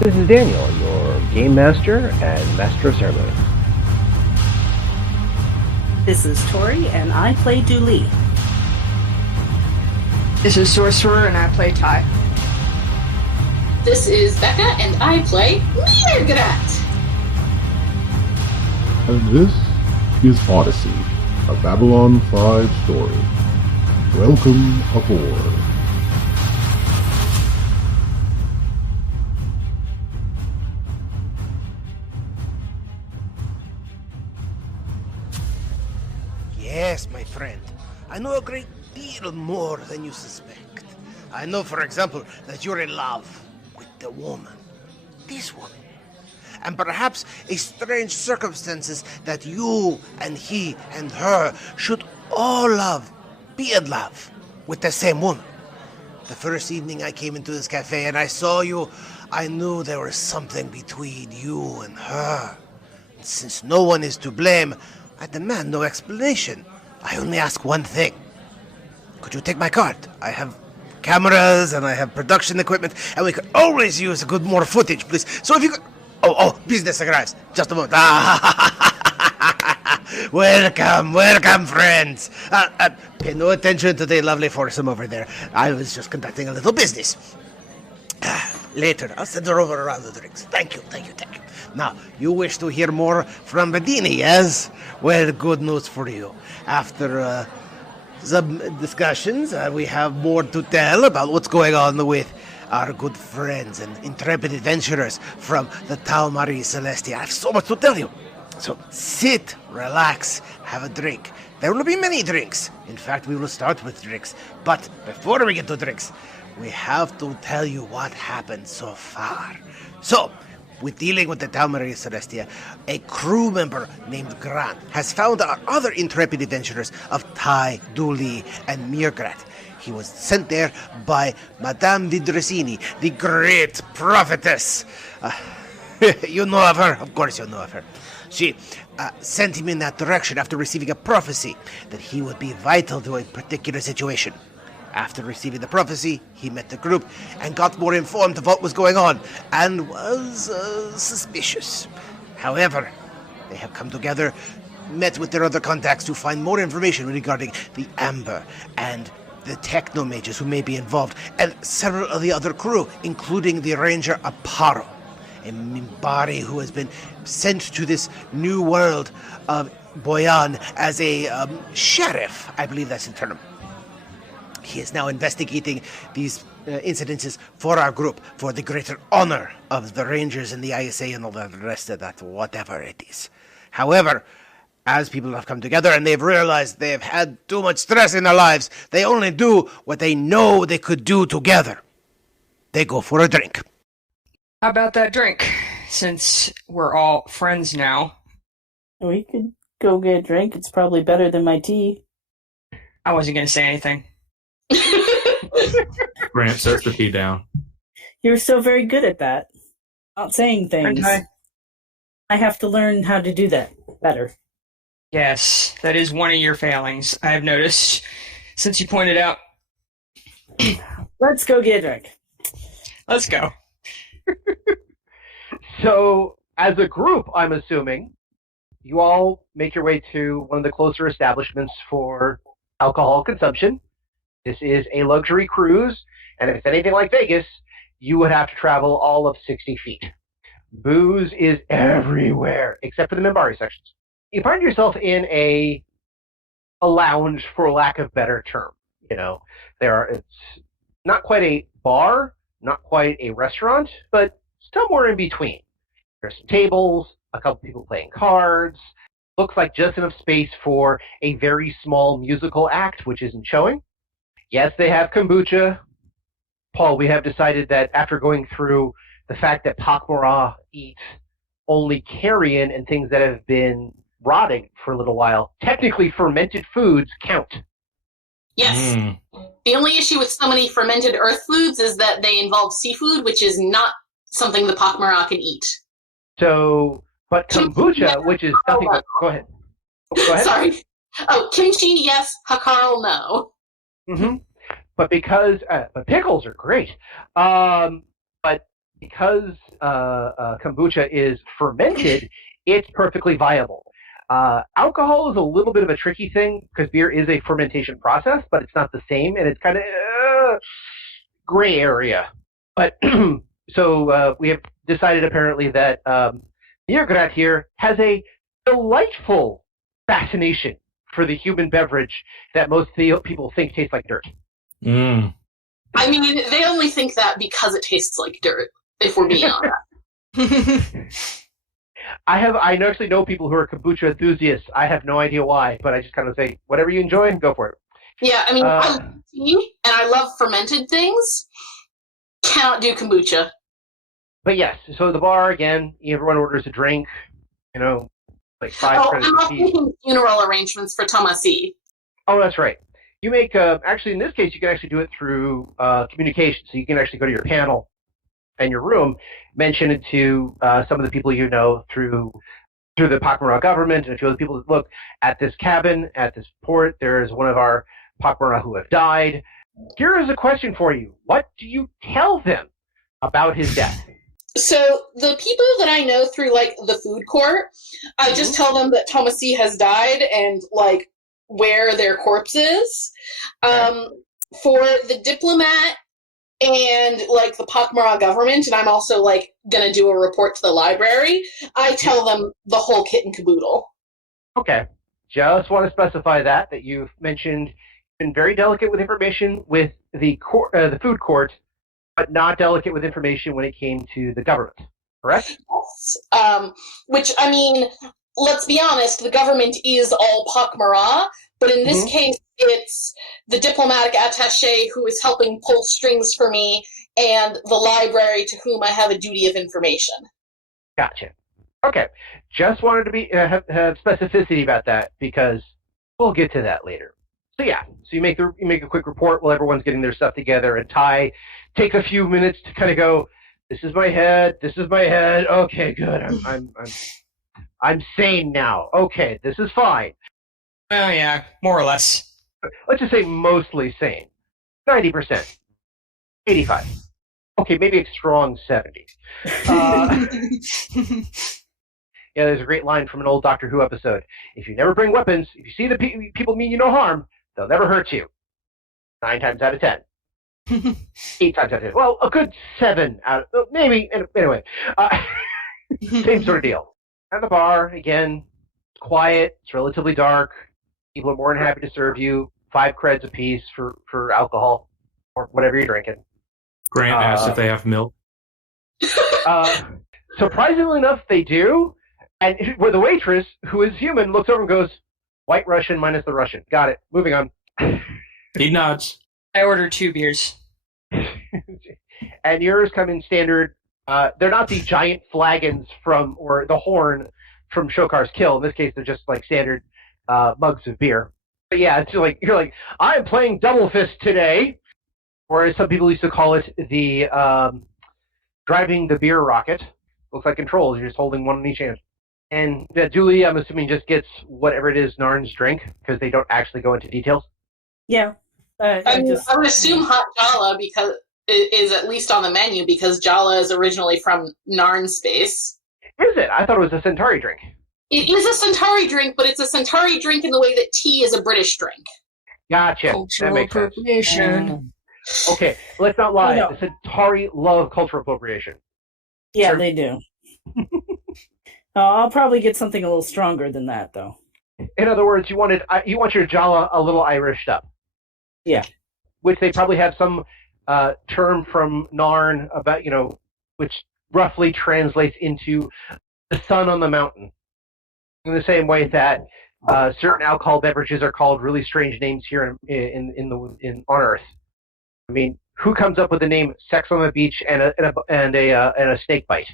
This is Daniel, your Game Master and Master of Ceremonies. This is Tori, and I play Dooley. This is Sorcerer, and I play Ty. This is Becca, and I play Mirgrat. And this is Odyssey, a Babylon 5 story. Welcome aboard. Yes, my friend. I know a great deal more than you suspect. I know, for example, that you're in love with the woman. This woman. And perhaps a strange circumstances that you and he and her should all be in love with the same woman. The first evening I came into this cafe and I saw you, I knew there was something between you and her. And since no one is to blame, I demand no explanation. I only ask one thing. Could you take my card? I have cameras and I have production equipment, and we could always use more footage, please. So if you could... Oh, business arrives. Just a moment. Welcome, friends. Pay no attention to the lovely foursome over there. I was just conducting a little business. Later, I'll send her over around the drinks. Thank you. Now, you wish to hear more from Bedini, yes? Well, good news for you. After some discussions, we have more to tell about what's going on with our good friends and intrepid adventurers from the pak'ma'ra Celestia. I have so much to tell you. So sit, relax, have a drink. There will be many drinks. In fact, we will start with drinks. But before we get to drinks, we have to tell you what happened so far. So, with dealing with the pak'ma'ra Celestia, a crew member named Grant has found our other intrepid adventurers of Ty, Dooley, and Mirgrat. He was sent there by Madame Vidrosini, the great prophetess. You know of her? Of course you know of her. She sent him in that direction after receiving a prophecy that he would be vital to a particular situation. After receiving the prophecy, he met the group and got more informed of what was going on, and was suspicious. However, they have come together, met with their other contacts to find more information regarding the Amber and the techno-mages who may be involved, and several of the other crew, including the ranger Aparo, a Mimbari who has been sent to this new world of Boyan as a sheriff. I believe that's the term. He is now investigating these incidences for our group, for the greater honor of the Rangers and the ISA and all the rest of that, whatever it is. However, as people have come together and they've realized they've had too much stress in their lives, they only do what they know they could do together. They go for a drink. How about that drink? Since we're all friends now. We could go get a drink. It's probably better than my tea. I wasn't going to say anything. Grant sets the tea down. You're so very good at that. Not saying things. Okay. I have to learn how to do that better. Yes, that is one of your failings, I have noticed, since you pointed out. Let's go get a drink. Let's go. So, as a group, I'm assuming, you all make your way to one of the closer establishments for alcohol consumption. This is a luxury cruise, and if it's anything like Vegas, you would have to travel all of 60 feet. Booze is everywhere, except for the Mimbari sections. You find yourself in a lounge, for lack of better term. You know, it's not quite a bar, not quite a restaurant, but somewhere in between. There's some tables, a couple people playing cards. Looks like just enough space for a very small musical act, which isn't showing. Yes, they have kombucha. Paul, we have decided that after going through the fact that pak'ma'ra eats only carrion and things that have been rotting for a little while, technically fermented foods count. Yes. The only issue with so many fermented earth foods is that they involve seafood, which is not something the pak'ma'ra can eat. So, but kombucha, which is nothing but... Go ahead. Go ahead. Sorry. Oh, kimchi, yes. Hakaro, no. Mm-hmm. But because... but pickles are great. But because kombucha is fermented, it's perfectly viable. Alcohol is a little bit of a tricky thing because beer is a fermentation process, but it's not the same, and it's kind of gray area. But so we have decided apparently that Biergrat here has a delightful fascination for the human beverage that most people think tastes like dirt. Mm. I mean, they only think that because it tastes like dirt, if we're being honest. I actually know people who are kombucha enthusiasts. I have no idea why, but I just kind of say, whatever you enjoy, go for it. Yeah, I mean, I love tea, and I love fermented things. Cannot do kombucha. But yes, so the bar, again, everyone orders a drink, like 5 credits I'm a also piece. making funeral arrangements for Tomasi. Oh, that's right. You make, actually, in this case, you can actually do it through communication. So you can actually go to your panel and your room, mention it to some of the people you know through the pak'ma'ra government, and a few other people that look at this cabin, at this port, there is one of our pak'ma'ra who have died. Here is a question for you. What do you tell them about his death? So the people that I know through, like, the food court, I just tell them that Tomasi has died and, like, where their corpse is. For the diplomat and, like, the pak'ma'ra government, and I'm also, like, gonna do a report to the library, I tell them the whole kit and caboodle. Okay. Just want to specify that you've mentioned been very delicate with information with the food court, but not delicate with information when it came to the government. Correct? Yes. Which, I mean, let's be honest, the government is all pak'ma'ra, but in this case, it's the diplomatic attaché who is helping pull strings for me, and the library to whom I have a duty of information. Gotcha. Okay. Just wanted to have specificity about that because we'll get to that later. So yeah, so you make a quick report while everyone's getting their stuff together, and Ty takes a few minutes to kind of go, "This is my head. This is my head. Okay, good. I'm sane now. Okay, this is fine." Well, yeah, more or less. Let's just say mostly sane. 90%. 85. Okay, maybe a strong 70. Yeah, there's a great line from an old Doctor Who episode. If you never bring weapons, if you see the people mean you no harm, they'll never hurt you. 9 times out of 10. 8 times out of 10. Well, a good 7 out of... Maybe. Anyway. Same sort of deal. At the bar, again, it's quiet. It's relatively dark. People are more than happy to serve you 5 creds a piece for alcohol or whatever you're drinking. Grant asks if they have milk. Surprisingly enough, they do. And where the waitress, who is human, looks over and goes, "White Russian minus the Russian." Got it. Moving on. He nods. I ordered 2 beers. And yours come in standard. They're not the giant flagons or the horn from Shokar's Kill. In this case, they're just like standard mugs of beer. But yeah, it's like you're like, "I'm playing double fist today," or as some people used to call it, the driving the beer rocket. Looks like controls. You're just holding one in each hand. And Julie, I'm assuming, just gets whatever it is Narn's drink, because they don't actually go into details. Yeah. I would assume hot Jala because it is at least on the menu because Jala is originally from Narn space. Is it? I thought it was a Centauri drink. It is a Centauri drink, but it's a Centauri drink in the way that tea is a British drink. Gotcha. Cultural That makes sense. appropriation. Okay, let's not lie. Oh, no. The Centauri love cultural appropriation. Yeah, Sure. they do. I'll probably get something a little stronger than that, though. In other words, you want your Jala a little Irished up. Yeah. Which they probably have some term from Narn about, which roughly translates into the sun on the mountain. In the same way that certain alcohol beverages are called really strange names here on Earth. I mean, who comes up with the name "Sex on the Beach" and a snake bite?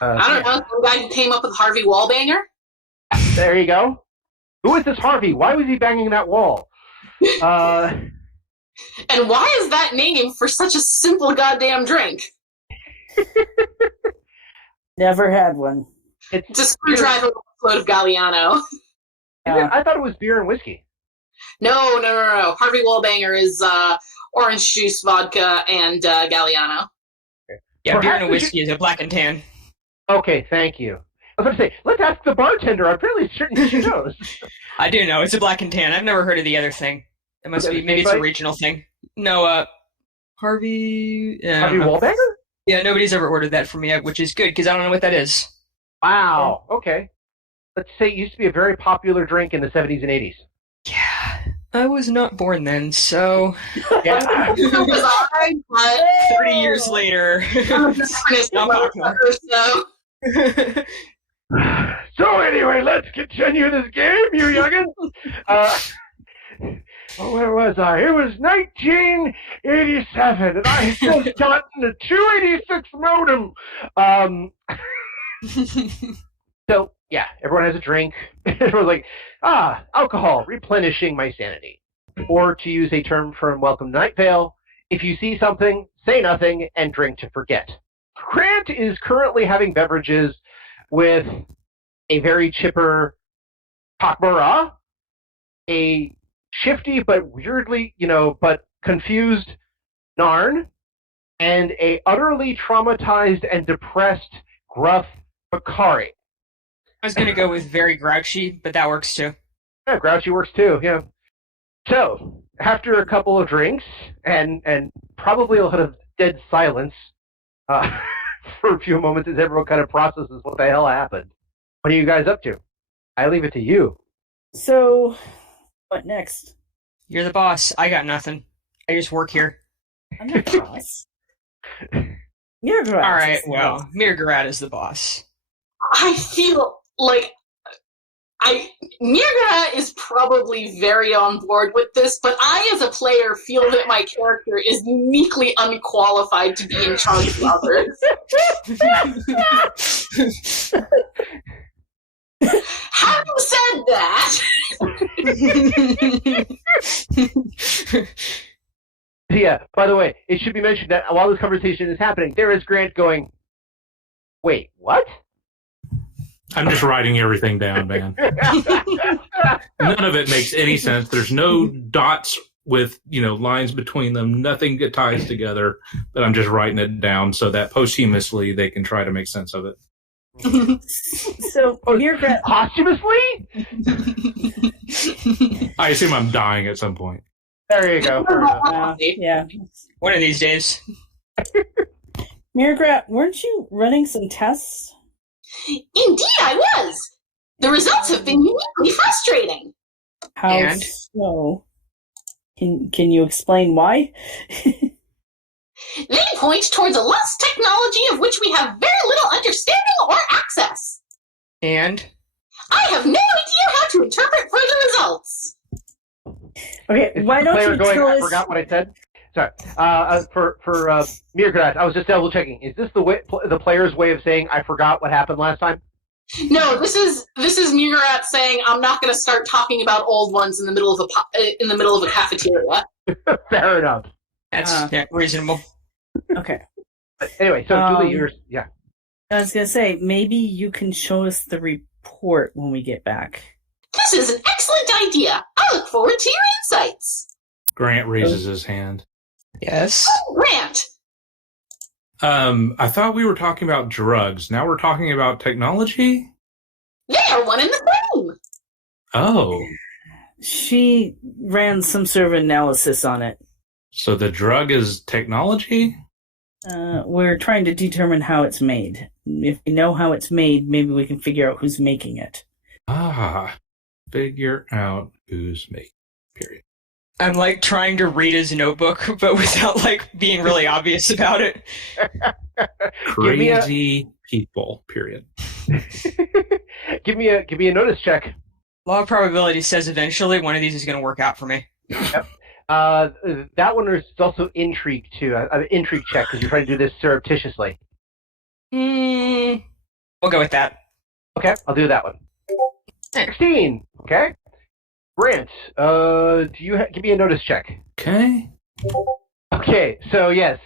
I don't know. The guy who came up with Harvey Wallbanger? There you go. Who is this Harvey? Why was he banging that wall? And why is that name for such a simple goddamn drink? Never had one. It's a screwdriver with a float of Galliano. I thought it was beer and whiskey. No. Harvey Wallbanger is orange juice, vodka, and Galliano. Yeah, beer Perhaps and a whiskey is a black and tan. Okay, thank you. I was going to say, let's ask the bartender. I'm fairly certain she knows. I do know. It's a black and tan. I've never heard of the other thing. It must Okay, be, maybe it's a regional thing. No, Harvey... Harvey Wallbanger? Yeah, nobody's ever ordered that from me yet, which is good, because I don't know what that is. Wow, okay. Let's say it used to be a very popular drink in the 70s and 80s. Yeah, I was not born then, so... Yeah. So was I, but 30 years later. it's not popular. So. So anyway, let's continue this game, you youngins. Where was I? It was 1987, and I had just gotten a 286 modem. So, yeah, everyone has a drink. Everyone's like, alcohol, replenishing my sanity. Or to use a term from Welcome to Night Vale, if you see something, say nothing, and drink to forget. Grant is currently having beverages with a very chipper pak'ma'ra, a shifty but weirdly, but confused Narn, and a utterly traumatized and depressed gruff Bakari. I was going to go with very grouchy, but that works too. Yeah, grouchy works too, yeah. So, after a couple of drinks, and probably a lot of dead silence, for a few moments as everyone kind of processes what the hell happened. What are you guys up to? I leave it to you. So, what next? You're the boss. I got nothing. I just work here. I'm not the boss. Mirgarat. All right, well, Mirgarat is the boss. I feel like Mirgarat is probably very on board with this, but I, as a player, feel that my character is uniquely unqualified to be in charge of others. Having said that, Yeah, by the way, it should be mentioned that while this conversation is happening, there is Grant going, wait, what? I'm just writing everything down, man. None of it makes any sense. There's no dots with, lines between them. Nothing that ties together. But I'm just writing it down so that posthumously they can try to make sense of it. So, Mirgarat... Posthumously? I assume I'm dying at some point. There you go. yeah. One of these days. Mirgarat, weren't you running some tests? indeed I was. The results have been uniquely frustrating. How And? so? Can you explain why? They point towards a lost technology of which we have very little understanding or access. And? I have no idea how to interpret further results. Okay, Is why the don't player you going, tell I us... forgot what I said? Sorry. For Mirgarat, I was just double checking. Is this the player's way of saying I forgot what happened last time? No, this is Mugarat saying I'm not going to start talking about old ones in the middle of a cafeteria. Fair enough. That's reasonable. Okay. But anyway, so Julie, yours, yeah. I was going to say, maybe you can show us the report when we get back. This is an excellent idea. I look forward to your insights. Grant raises his hand. Yes. Grant, I thought we were talking about drugs. Now we're talking about technology? they are one and the same. Oh. She ran some sort of analysis on it. So the drug is technology? We're trying to determine how it's made. If we know how it's made, maybe we can figure out who's making it. Figure out who's making it, period. I'm trying to read his notebook, but without being really obvious about it. Crazy people, period. Give me a notice check. Law of probability says eventually one of these is going to work out for me. Yep. That one is also intrigue too. An intrigue check because you're trying to do this surreptitiously. We'll go with that. Okay, I'll do that one. 16. Okay. Grant, do you give me a notice check? Okay. Okay, so yes,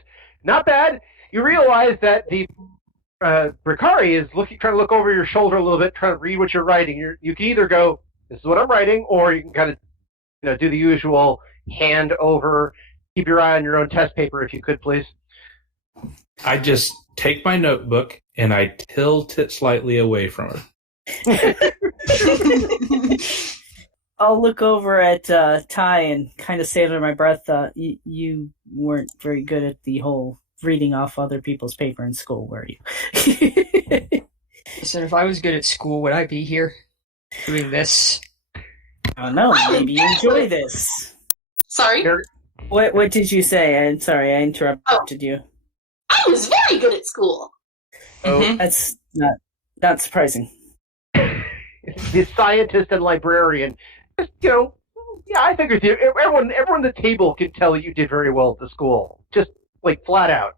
not bad. You realize that the Ricari is trying to look over your shoulder a little bit, trying to read what you're writing. You can either go, "This is what I'm writing," or you can kind of, do the usual hand over. Keep your eye on your own test paper, if you could, please. I just take my notebook and I tilt it slightly away from her. I'll look over at Ty and kind of say under my breath, you weren't very good at the whole reading off other people's paper in school, were you? Listen, if I was good at school, would I be here doing this? I don't know. Maybe you enjoy this. Sorry? What did you say? I'm sorry, I interrupted you. I was very good at school. Mhm. That's not surprising. The scientist and librarian, just, yeah, I think with you. Everyone at the table can tell you did very well at the school. Just, like, flat out.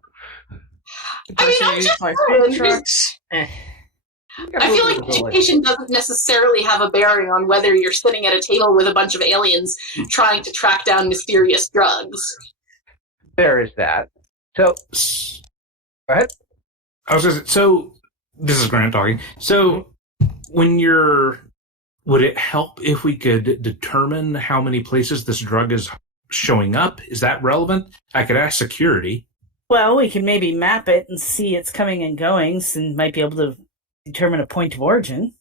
The I mean, person who I'm used just my saying, food trucks. I feel like education doesn't necessarily have a bearing on whether you're sitting at a table with a bunch of aliens trying to track down mysterious drugs. There is that. So, go ahead. I was gonna say, so this is Grant talking. So would it help if we could determine how many places this drug is showing up? Is that relevant? I could ask security. Well, we can maybe map it and see its coming and goings and might be able to determine a point of origin.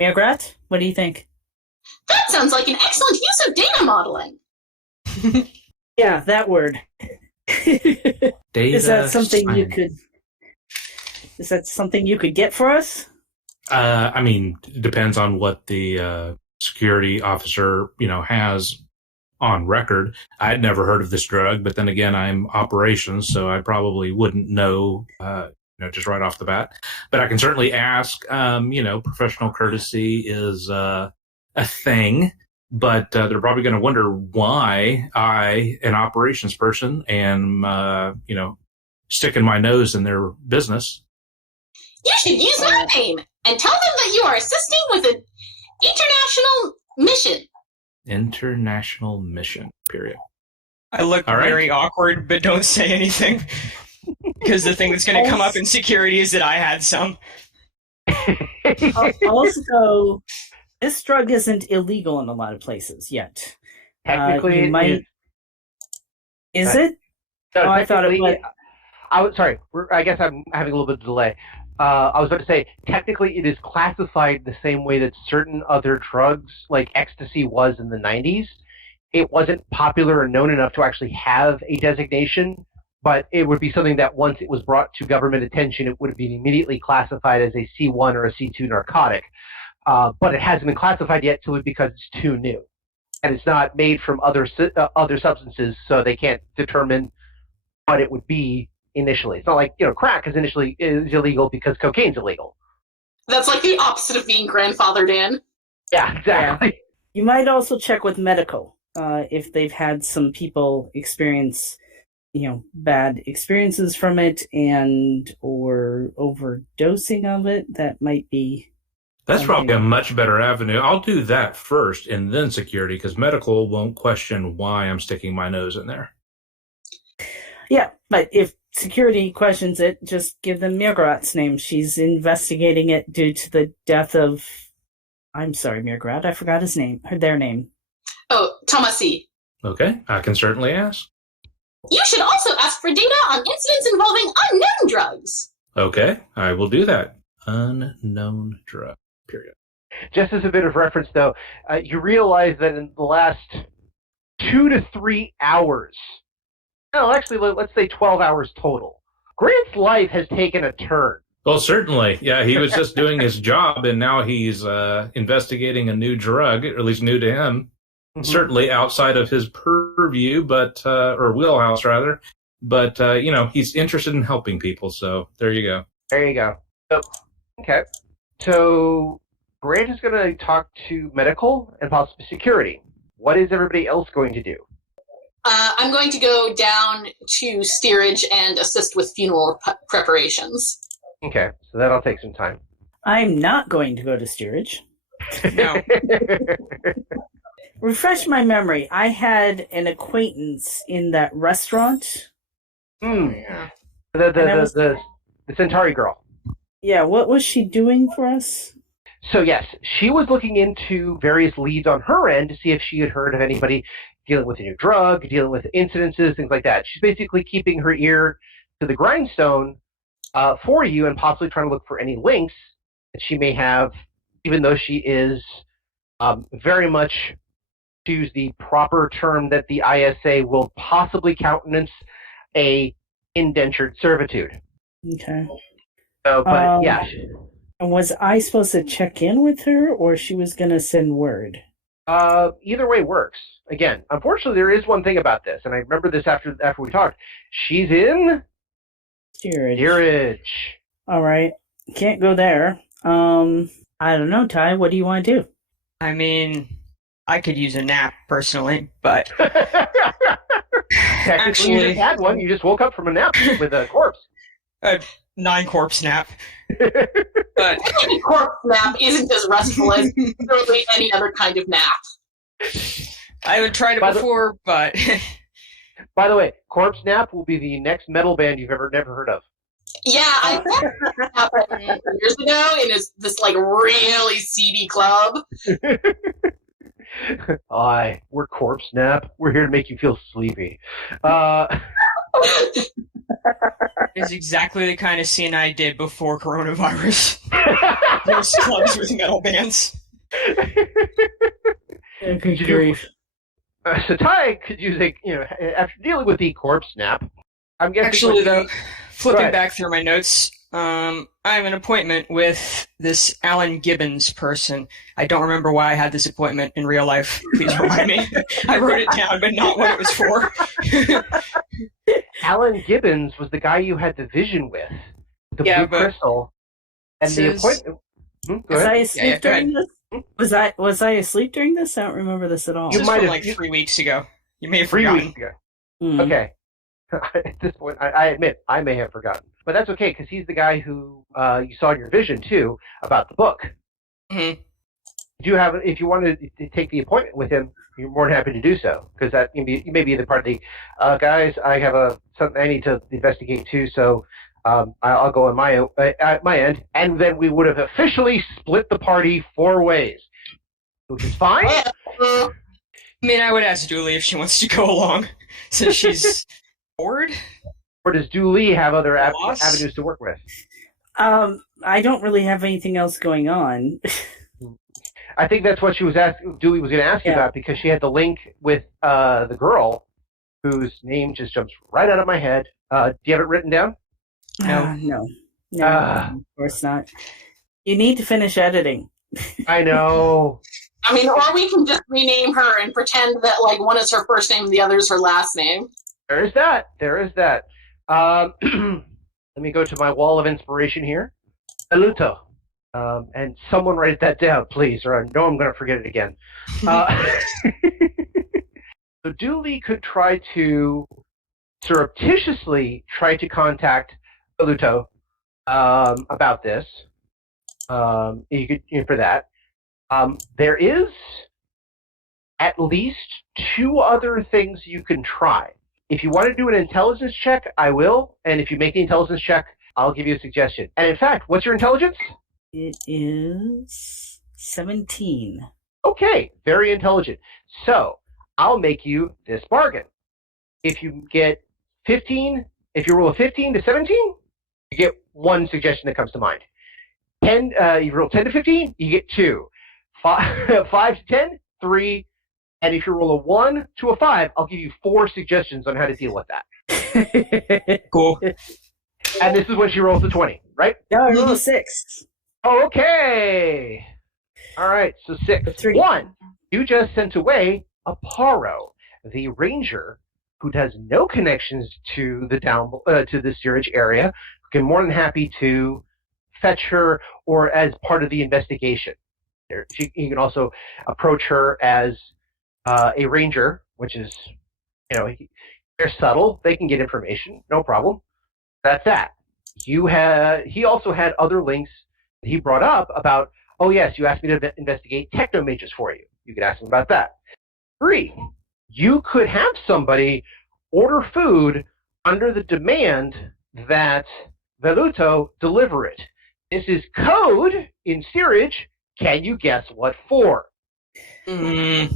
Margaret, what do you think? That sounds like an excellent use of data modeling. Yeah, that word. Data Is that something you science. could? Is that something you could get for us? I mean, it depends on what the security officer, has on record. I'd never heard of this drug, but then again, I'm operations, so I probably wouldn't know, just right off the bat. But I can certainly ask. Professional courtesy is a thing, but they're probably going to wonder why I, an operations person, am, sticking my nose in their business. You should use my name and tell them that you are assisting with an international mission. International mission, period. I look All right. very awkward, but don't say anything. Because the thing that's going to come up in security is that I had some. Also, this drug isn't illegal in a lot of places yet. Technically, you might. Is it? No, Oh, I thought it technically, was. Sorry. I guess I'm having a little bit of delay. I was about to say, technically, it is classified the same way that certain other drugs, like ecstasy, was in the 90s. It wasn't popular or known enough to actually have a designation, but it would be something that once it was brought to government attention, it would have been immediately classified as a C1 or a C2 narcotic. But it hasn't been classified yet simply because it's too new. And it's not made from other substances, so they can't determine what it would be initially. It's not like, crack is illegal because cocaine's illegal. That's like the opposite of being grandfathered in. Yeah, exactly. You might also check with medical if they've had some people experience, bad experiences from it or overdosing of it. That might be. That's probably a much better avenue. I'll do that first and then security, because medical won't question why I'm sticking my nose in there. Yeah, but if security questions it, just give them Mirgarat's name. She's investigating it due to the death of... I'm sorry, Mirgarat, I forgot their name. Oh, Tomasi. Okay, I can certainly ask. You should also ask for data on incidents involving unknown drugs. Okay, I will do that. Unknown drug, period. Just as a bit of reference, though, you realize that in the last 2 to 3 hours, no, actually, let's say 12 hours total, Grant's life has taken a turn. Well, certainly. Yeah, he was just doing his job, and now he's investigating a new drug, or at least new to him. Mm-hmm. Certainly outside of his purview, or wheelhouse, rather. But, he's interested in helping people, so there you go. There you go. Okay. So Grant is going to talk to medical and possibly security. What is everybody else going to do? I'm going to go down to steerage and assist with funeral preparations. Okay, so that'll take some time. I'm not going to go to steerage. No. Refresh my memory. I had an acquaintance in that restaurant. Yeah. The Centauri girl. Yeah, what was she doing for us? So yes, she was looking into various leads on her end to see if she had heard of anybody dealing with a new drug, dealing with incidences, things like that. She's basically keeping her ear to the grindstone for you and possibly trying to look for any links that she may have, even though she is very much, to use the proper term that the ISA will possibly countenance, a indentured servitude. Okay. So, but yeah. Was I supposed to check in with her, or she was going to send word? Either way works. Again, unfortunately, there is one thing about this, and I remember this after we talked. She's in Steerage. All right. Can't go there. I don't know, Ty. What do you want to do? I mean, I could use a nap personally, but Technically, you just had one. You just woke up from a nap with a corpse. A 9-corpse nap. But A corpse nap isn't as restful as literally any other kind of nap. I haven't tried it before, but by the way, Corpse Nap will be the next metal band you've never heard of. Yeah, I met that happened years ago in this like really seedy club. We're Corpse Nap. We're here to make you feel sleepy. it's exactly the kind of scene I did before coronavirus. Those clubs with metal bands. Okay, grief. So Ty could use after dealing with the Corpse Snap, I'm guessing. Actually, though, flipping back through my notes, I have an appointment with this Alan Gibbons person. I don't remember why I had this appointment in real life. Please remind me. I wrote it down, but not what it was for. Alan Gibbons was the guy you had the vision with, the blue crystal, and the appointment. Was I asleep during this? Was I asleep during this? I don't remember this at all. You might have like 3 weeks ago. You may have 3 forgotten. weeks ago. Okay. At this point, I admit I may have forgotten, but that's okay because he's the guy who you saw in your vision too about the book. Mm-hmm. If you wanted to take the appointment with him, you're more than happy to do so because that you may be the part of the guys. I have something I need to investigate too, so I'll go on my end, and then we would have officially split the party 4 ways, which is fine. I mean, I would ask Julie if she wants to go along, since she's bored. Or does Julie have other avenues to work with? I don't really have anything else going on. I think that's what Julie was going to ask you about because she had the link with the girl whose name just jumps right out of my head. Do you have it written down? No, of course not. You need to finish editing. I know. I mean, or we can just rename her and pretend that like one is her first name and the other is her last name. There is that. Let me go to my wall of inspiration here. Saluto. And someone write that down, please, or I know I'm going to forget it again. So Dooley could try to surreptitiously contact Saluto about this. You could for that. There is at least 2 other things you can try. If you want to do an intelligence check, I will. And if you make the intelligence check, I'll give you a suggestion. And in fact, what's your intelligence? It is 17. Okay, very intelligent. So I'll make you this bargain. If you get 15, if you roll a 15 to 17, you get 1 suggestion that comes to mind. 10, you roll 10 to 15, you get 2. 5 to 10, 3. And if you roll a 1 to a 5, I'll give you 4 suggestions on how to deal with that. Cool. And this is when she rolls the 20, right? No, I rolled a 6. Okay. All right, so 6. 1, you just sent away Aparo, the ranger who has no connections to the to the steerage area, who can more than happy to fetch her or as part of the investigation. You can also approach her as a ranger, which is, they're subtle. They can get information, no problem. That's that. He also had other links that he brought up about, oh yes, you asked me to investigate techno mages for you. You could ask him about that. 3, you could have somebody order food under the demand that Veluto deliver it. This is code in steerage. Can you guess what for? Mm.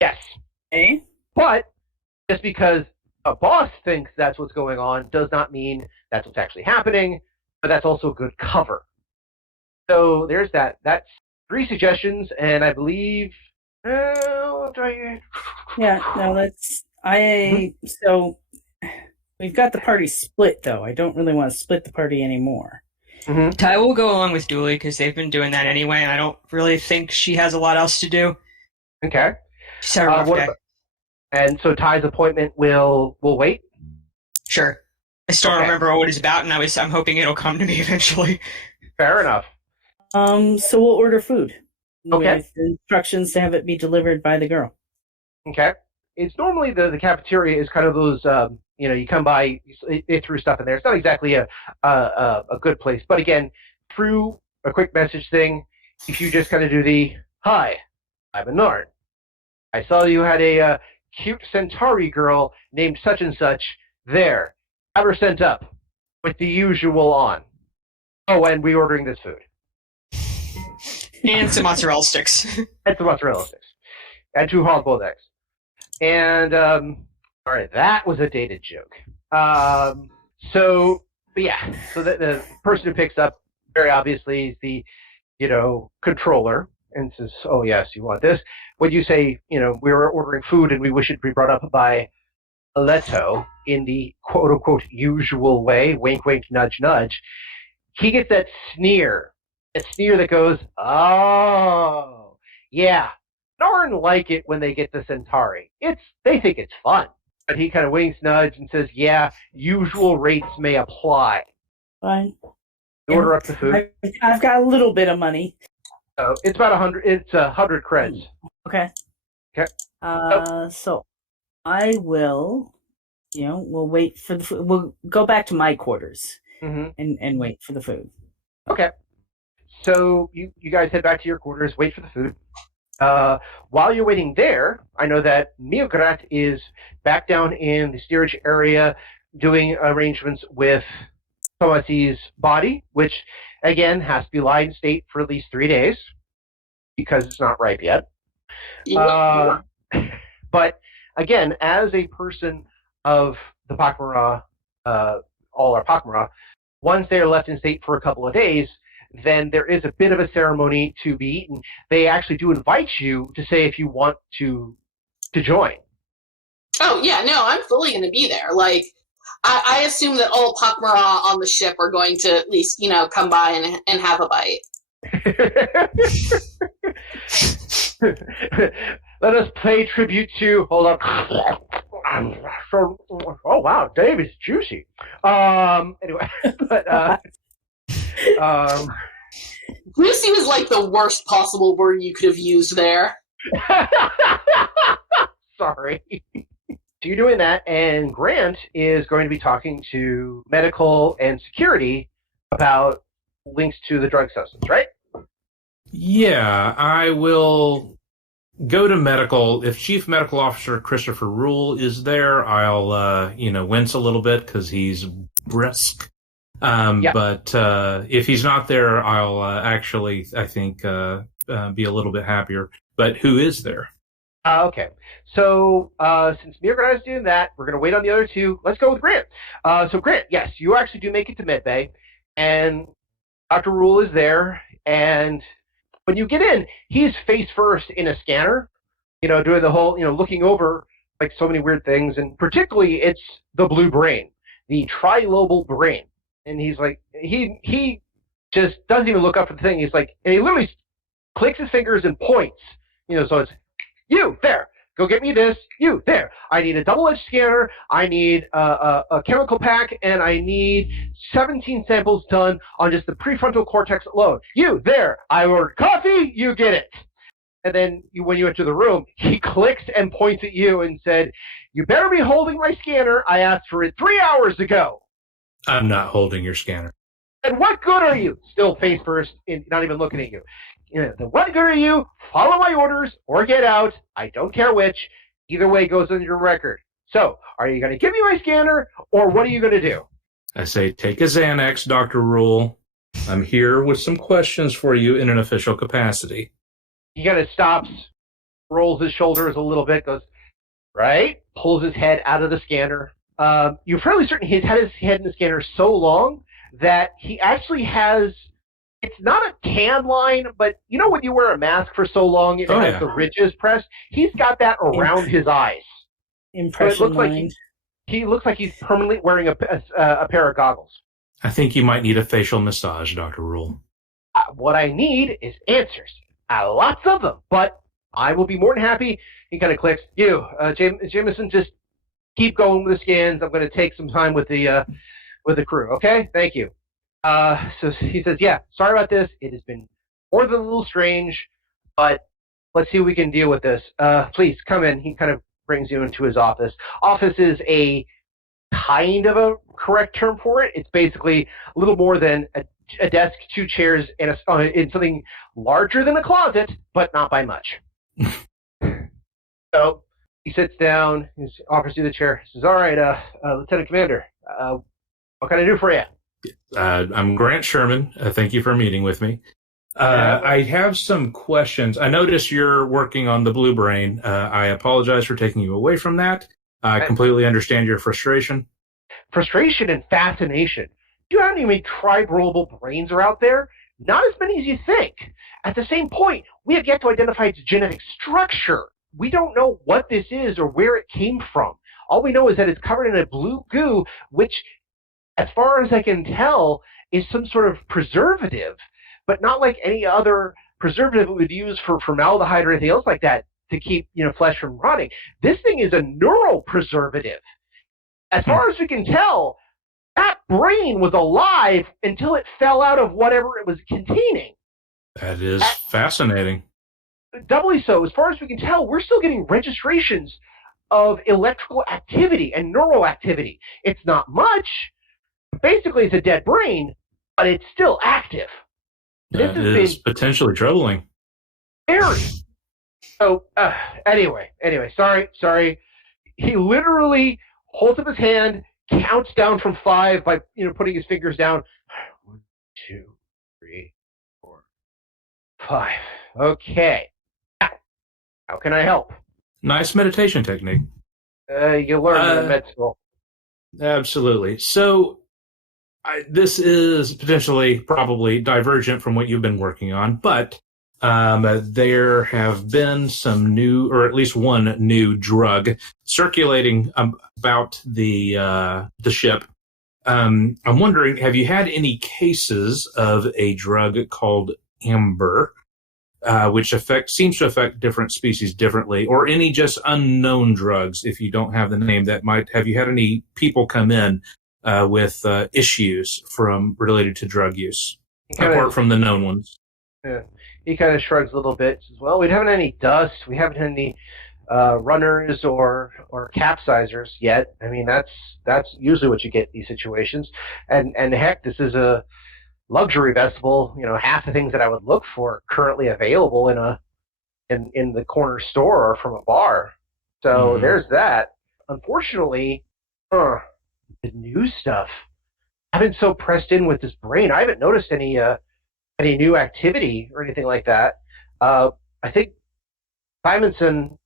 Yes. Okay. But just because a boss thinks that's what's going on does not mean that's what's actually happening, but that's also good cover. So there's that. That's 3 suggestions, and I believe. Yeah, no, that's So we've got the party split, though. I don't really want to split the party anymore. Mm-hmm. Ty will go along with Dooley because they've been doing that anyway, and I don't really think she has a lot else to do. Okay. She's had a rough day. And so Ty's appointment will wait? Sure. I still don't remember what it's about, and I'm hoping it'll come to me eventually. Fair enough. So we'll order food. Okay. With instructions to have it be delivered by the girl. Okay. It's normally the cafeteria is kind of those, you come by, they threw stuff in there. It's not exactly a good place. But again, through a quick message thing, if you just kind of do the, "Hi, I'm Bernard. I saw you had a cute Centauri girl named such and such there. Have her sent up with the usual on. Oh, and we're ordering this food. And some mozzarella sticks. And some mozzarella sticks. And 2 hard-boiled eggs. And, all right, that was a dated joke. So the person who picks up, very obviously, is the, controller, and says, "Oh, yes, you want this." When you say, we were ordering food and we wish it be brought up by Leto in the quote-unquote usual way, wink, wink, nudge, nudge, he gets that sneer that goes, "Oh, yeah, Norn like it when they get the Centauri. They think it's fun." But he kind of winks, nudge, and says, "Yeah, usual rates may apply." Fine. Order up the food. I've got a little bit of money. So it's about 100. It's 100 creds. Okay. Okay. So I will, we'll wait for the food. We'll go back to my quarters and wait for the food. Okay. So you guys head back to your quarters, wait for the food. While you're waiting there, I know that Miograt is back down in the steerage area doing arrangements with Tomasi's body, which, again, has to be lying in state for at least 3 days because it's not ripe yet. But, again, as a person of the pak'ma'ra, all our pak'ma'ra, once they are left in state for a couple of days, then there is a bit of a ceremony to be eaten. They actually do invite you to say if you want to join. Oh, yeah, no, I'm fully going to be there. Like, I assume that all pak'ma'ra on the ship are going to at least, come by and have a bite. Let us pay tribute to, hold on. Oh, wow, Dave is juicy. Anyway, but, Lucy was like the worst possible word you could have used there. Sorry. So you're doing that, and Grant is going to be talking to medical and security about links to the drug substance, right? Yeah, I will go to medical. If Chief Medical Officer Christopher Rule is there, I'll, wince a little bit because he's brisk. But if he's not there, I'll actually, I think, be a little bit happier. But who is there? Okay. So since Miograt is doing that, we're going to wait on the other 2. Let's go with Grant. So Grant, yes, you actually do make it to Medbay, and Dr. Rule is there, and when you get in, he's face first in a scanner, doing the whole, looking over like so many weird things, and particularly it's the blue brain, the trilobal brain. And he's like, he just doesn't even look up for the thing. He's like, and he literally clicks his fingers and points, so it's, "You, there, go get me this, you, there. I need a double-edged scanner, I need a chemical pack, and I need 17 samples done on just the prefrontal cortex alone. You, there, I ordered coffee, you get it." And then when you enter the room, he clicks and points at you and said, "You better be holding my scanner. I asked for it 3 hours ago." I'm not holding your scanner. "And what good are you?" Still face first, not even looking at you. "The what good are you? Follow my orders or get out. I don't care which. Either way goes on your record. So, are you going to give me my scanner, or what are you going to do?" I say, "Take a Xanax, Dr. Rule. I'm here with some questions for you in an official capacity." He kind of stops, rolls his shoulders a little bit, goes, right? Pulls his head out of the scanner. You're fairly certain he's had his head in the scanner so long that he actually has, it's not a tan line, but you know when you wear a mask for so long, it has the ridges pressed? He's got that around his eyes. Impression so it looks line. like he looks like he's permanently wearing a pair of goggles. I think you might need a facial massage, Dr. Rule. What I need is answers. Lots of them, but I will be more than happy. He kind of clicks. Jameson, just keep going with the scans. I'm going to take some time with the crew. Okay, thank you. So he says, yeah, sorry about this. It has been more than a little strange, but let's see if we can deal with this. Please come in. He kind of brings you into his office. Office is a kind of a correct term for it. It's basically a little more than a desk, 2 chairs, and in something larger than a closet, but not by much. So he sits down, he offers you the chair. He says, all right, Lieutenant Commander, what can I do for you? I'm Grant Sherman. Thank you for meeting with me. I have some questions. I notice you're working on the Blue Brain. I apologize for taking you away from that. I completely understand your frustration. Frustration and fascination. You know how many tribe-rollable brains are out there? Not as many as you think. At the same point, we have yet to identify its genetic structure. We don't know what this is or where it came from. All we know is that it's covered in a blue goo, which, as far as I can tell, is some sort of preservative, but not like any other preservative we would use for formaldehyde or anything else like that to keep flesh from rotting. This thing is a neural preservative. As far as we can tell, that brain was alive until it fell out of whatever it was containing. That is fascinating. Doubly so. As far as we can tell, we're still getting registrations of electrical activity and neural activity. It's not much. Basically, it's a dead brain, but it's still active. That is potentially troubling. Very. So, anyway, sorry. He literally holds up his hand, counts down from 5 by, putting his fingers down. 1, 2, 3, 4, 5. Okay. How can I help? Nice meditation technique. You learn in med school. Absolutely. So, this is potentially probably divergent from what you've been working on, but there have been some new, or at least one new drug circulating about the ship. I'm wondering, have you had any cases of a drug called amber, which seems to affect different species differently, or any just unknown drugs, if you don't have the name, have you had any people come in with issues related to drug use, apart from the known ones? Yeah. He kind of shrugs a little bit. Says, well, we haven't had any dust. We haven't had any runners or capsizers yet. I mean, that's usually what you get in these situations. And heck, this is a luxury vessel. Half the things that I would look for are currently available in the corner store or from a bar. So there's that. Unfortunately, the new stuff. I've been so pressed in with this brain. I haven't noticed any new activity or anything like that. I think Simonson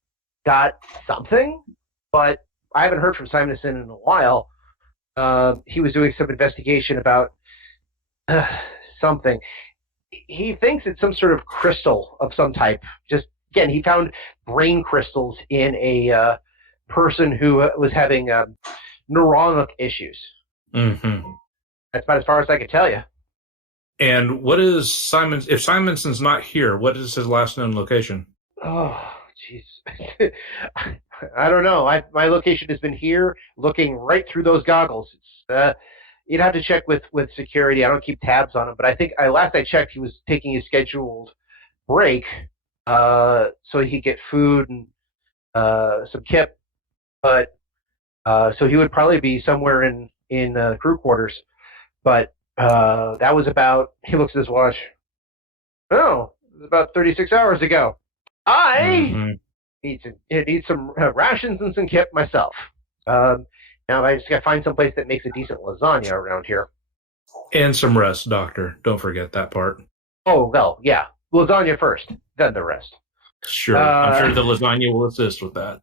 got something, but I haven't heard from Simonson in a while. He was doing some investigation about something. He thinks it's some sort of crystal of some type. Just, again, he found brain crystals in a person who was having neuronal issues. Mm-hmm. That's about as far as I could tell you. And what is if Simonson's not here, what is his last known location? Oh, jeez. I don't know. My location has been here, looking right through those goggles. You'd have to check with security. I don't keep tabs on him, but I think last I checked, he was taking his scheduled break so he could get food and some kip. But so he would probably be somewhere in crew quarters. But that was about, he looks at his watch. Oh, it was about 36 hours ago. I need some rations and some kip myself. Now I just got to find some place that makes a decent lasagna around here. And some rest, Doctor. Don't forget that part. Oh, well, yeah. Lasagna first, then the rest. Sure. I'm sure the lasagna will assist with that.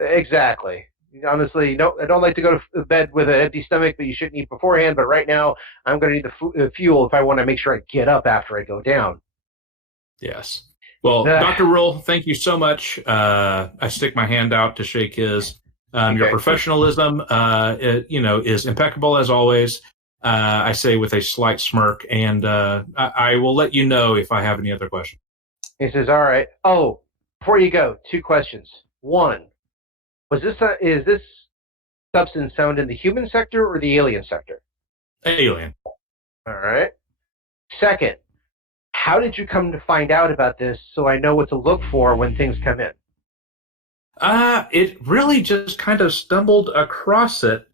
Exactly. Honestly, no, I don't like to go to bed with an empty stomach, but you shouldn't eat beforehand. But right now, I'm going to need the fuel if I want to make sure I get up after I go down. Yes. Well, Dr. Ruhl, thank you so much. I stick my hand out to shake his. Your professionalism, is impeccable as always. I say with a slight smirk, and I will let you know if I have any other questions. He says, "All right." Oh, before you go, 2 questions. One, is this substance found in the human sector or the alien sector? Alien. All right. Second, how did you come to find out about this so I know what to look for when things come in? It really just kind of stumbled across it.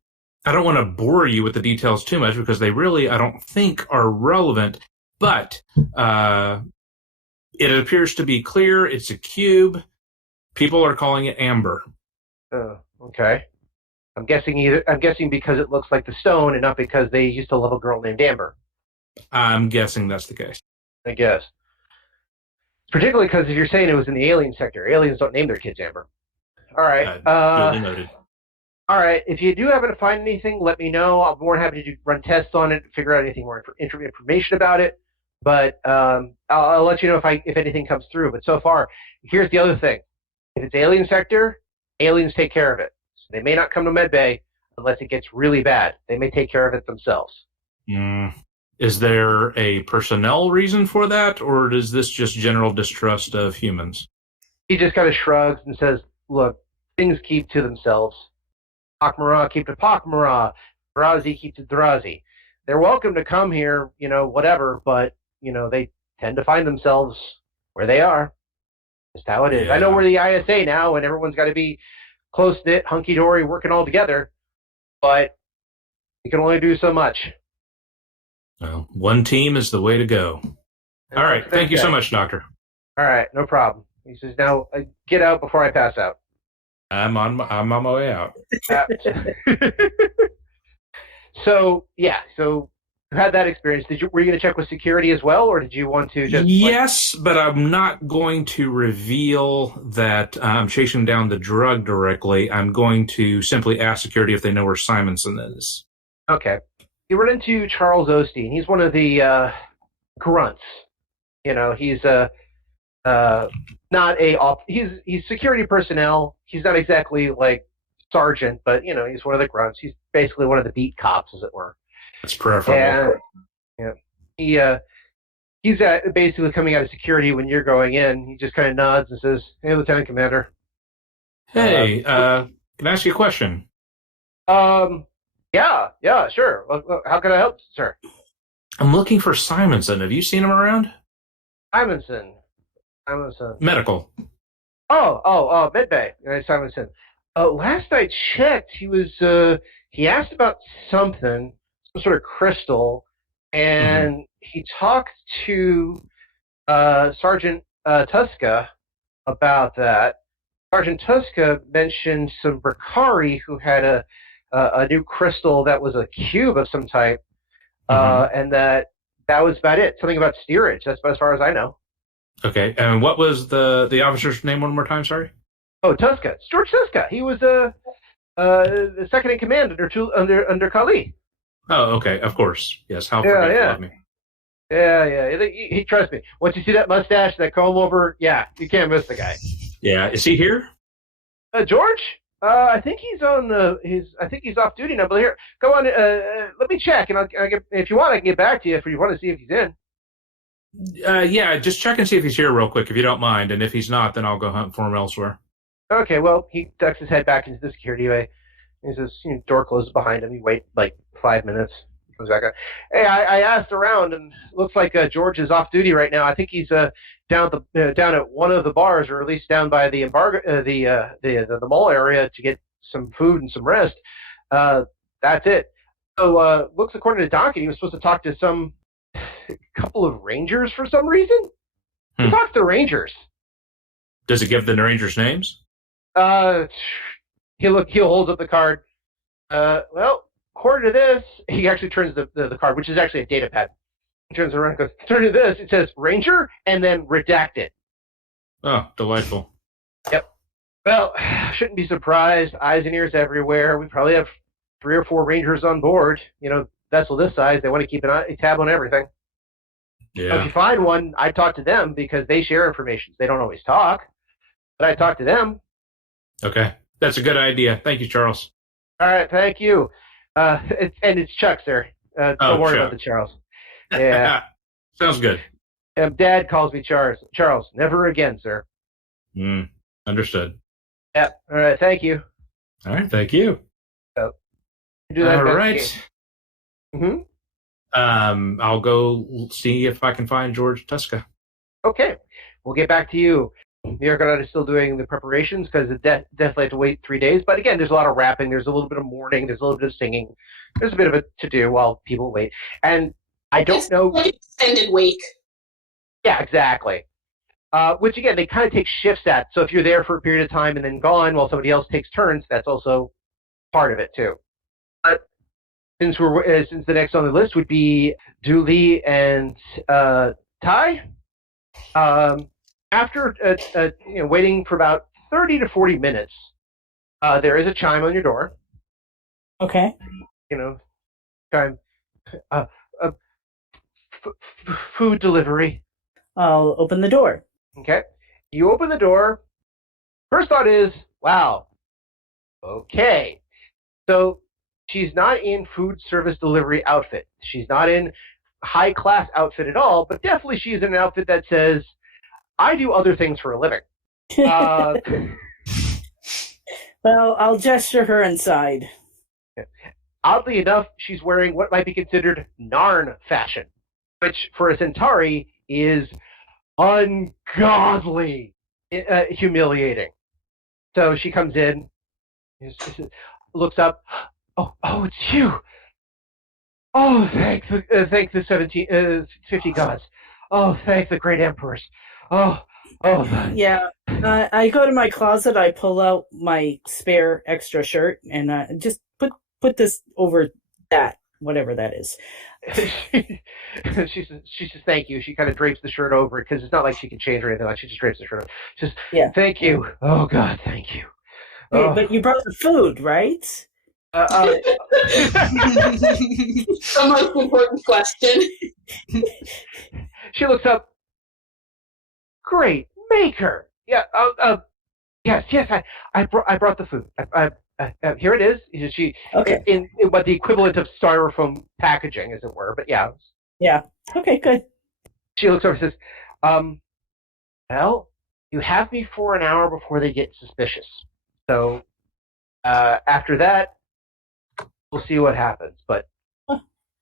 I don't want to bore you with the details too much because they really, I don't think, are relevant. But it appears to be clear. It's a cube. People are calling it amber. Oh, okay. I'm guessing because it looks like the stone and not because they used to love a girl named Amber. I'm guessing that's the case. I guess. Particularly because if you're saying it was in the alien sector, aliens don't name their kids Amber. All right. Duly noted. All right. If you do happen to find anything, let me know. I'm more than happy to run tests on it, figure out anything more information about it. But I'll let you know if anything comes through. But so far, here's the other thing. If it's alien sector, aliens take care of it. So they may not come to medbay unless it gets really bad. They may take care of it themselves. Is there a personnel reason for that, or is this just general distrust of humans? He just kind of shrugs and says, look, things keep to themselves. Pak'ma'ra keep to pak'ma'ra. Drazi keep to Drazi. They're welcome to come here, whatever, but, they tend to find themselves where they are. Just how it is. Yeah. I know we're the ISA now, and everyone's got to be close-knit, hunky-dory, working all together, but you can only do so much. Well, one team is the way to go. All right. Thank you so much, Doctor. All right. No problem. He says, now get out before I pass out. I'm on my way out. So you had that experience. Were you going to check with security as well, or did you want to just... Yes, but I'm not going to reveal that I'm chasing down the drug directly. I'm going to simply ask security if they know where Simonson is. Okay. You run into Charles Osteen. He's one of the grunts. He's he's security personnel. He's not exactly like sergeant, but he's one of the grunts. He's basically one of the beat cops, as it were. That's preferable. And, he's basically coming out of security when you're going in. He just kind of nods and says, "Hey, Lieutenant Commander." Hey, can I ask you a question? Yeah, sure. How can I help, sir? I'm looking for Simonson. Have you seen him around? Simonson. Medical. Oh, medbay. Simonson. Last I checked, he asked about some sort of crystal, and he talked to Sergeant Tuska about that. Sergeant Tuska mentioned some Bricari who had a new crystal that was a cube of some type, and that was about it. Something about steerage. That's about as far as I know. Okay, and what was the officer's name one more time? Sorry. Oh, Tuska. It's George Tuska. He was the second in command under Kali. Oh, okay. Of course. Yes. How forgetful of me. Yeah. He trusts me. Once you see that mustache, that comb over, yeah, you can't miss the guy. Yeah. Is he here? George? I think he's I think he's off duty now. But here, go on. Let me check, and if you want, I can get back to you if you want to see if he's in. Yeah, just check and see if he's here real quick, if you don't mind. And if he's not, then I'll go hunt for him elsewhere. Okay. Well, he ducks his head back into the security bay. He says, door closes behind him. You wait like 5 minutes. He comes back out. Hey, I asked around, and it looks like George is off duty right now. I think he's down at one of the bars, or at least down by the embargo, the mall area to get some food and some rest. That's it. So looks according to Donkey, he was supposed to talk to some couple of Rangers for some reason. He talks to Rangers. Does it give the Rangers names? He holds up the card. Well, according to this, he actually turns the card, which is actually a data pad. He turns around and goes, turn to this. It says Ranger and then redacted. Oh, delightful. Yep. Well, shouldn't be surprised. Eyes and ears everywhere. We probably have 3 or 4 rangers on board. Vessel this size, they want to keep a tab on everything. So if you find one, I talk to them because they share information. They don't always talk, but I talk to them. Okay. That's a good idea. Thank you, Charles. All right, thank you. It's Chuck, sir. Don't worry about the Charles. Yeah. Sounds good. Dad calls me Charles. Charles, never again, sir. Understood. Yep. All right, thank you. All right, thank you. So, do that. All right. I'll go see if I can find George Tuska. Okay. We'll get back to you. New York is still doing the preparations because it definitely have to wait 3 days. But again, there's a lot of rapping. There's a little bit of mourning. There's a little bit of singing. There's a bit of a to-do while people wait. And I don't know... Like an extended wake. Yeah, exactly. Which, again, they kind of take shifts at. So if you're there for a period of time and then gone while somebody else takes turns, that's also part of it, too. But since the next on the list would be Dooley and Ty, after waiting for about 30 to 40 minutes, there is a chime on your door. Okay. Chime. Food delivery. I'll open the door. Okay. You open the door. First thought is, wow. Okay. So she's not in food service delivery outfit. She's not in high class outfit at all, but definitely she's in an outfit that says, I do other things for a living. Well, I'll gesture her inside. Oddly enough, she's wearing what might be considered Narn fashion, which for a Centauri is ungodly humiliating. So she comes in, looks up. Oh, it's you. Oh, thank the 50 gods. Oh, thank the great emperors. Oh. Yeah. I go to my closet. I pull out my spare extra shirt and just put this over that, whatever that is. She says thank you. She kind of drapes the shirt over it because it's not like she can change or anything. Like she just drapes the shirt over. She says, thank you. Oh God, thank you. Hey, but you brought the food, right? The most important question. She looks up. Great maker. Yeah. Yes. I brought the food. Here it is. She in what the equivalent of styrofoam packaging, as it were. But yeah. Yeah. Okay. Good. She looks over and says, "Well, you have me for an hour before they get suspicious. So after that, we'll see what happens." But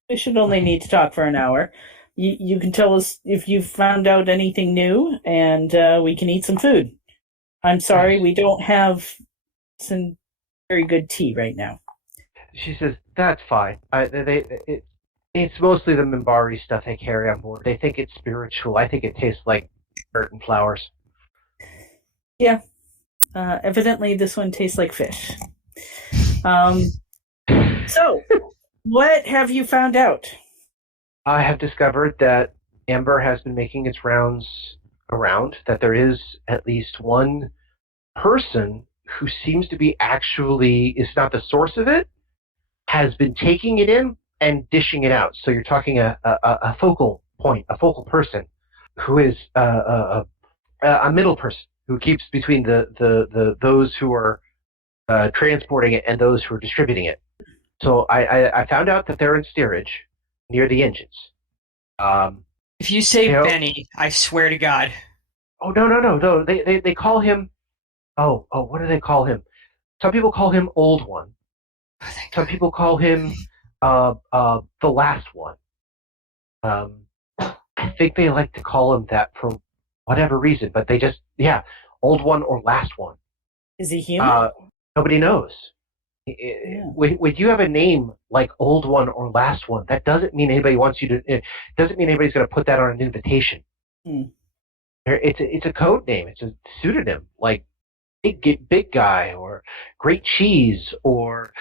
we should only need to talk for an hour. You can tell us if you've found out anything new, and we can eat some food. I'm sorry, we don't have some very good tea right now. She says, that's fine. It's mostly the Mimbari stuff they carry on board. They think it's spiritual. I think it tastes like dirt and flowers. Yeah. Evidently, this one tastes like fish. So, what have you found out? I have discovered that Amber has been making its rounds around, that there is at least one person who seems to be is not the source of it, has been taking it in and dishing it out. So you're talking a focal point, a focal person who is a middle person who keeps between those who are transporting it and those who are distributing it. So I found out that they're in steerage near the engines. If you say Benny, I swear to God. Oh no! They call him. Oh, what do they call him? Some people call him Old One. Some people call him the Last One. I think they like to call him that for whatever reason, but they just Old One or Last One. Is he human? Nobody knows. Yeah. When you have a name like Old One or Last One, that doesn't mean anybody wants you to. It doesn't mean anybody's going to put that on an invitation. It's a code name. It's a pseudonym, like big guy or Great Cheese or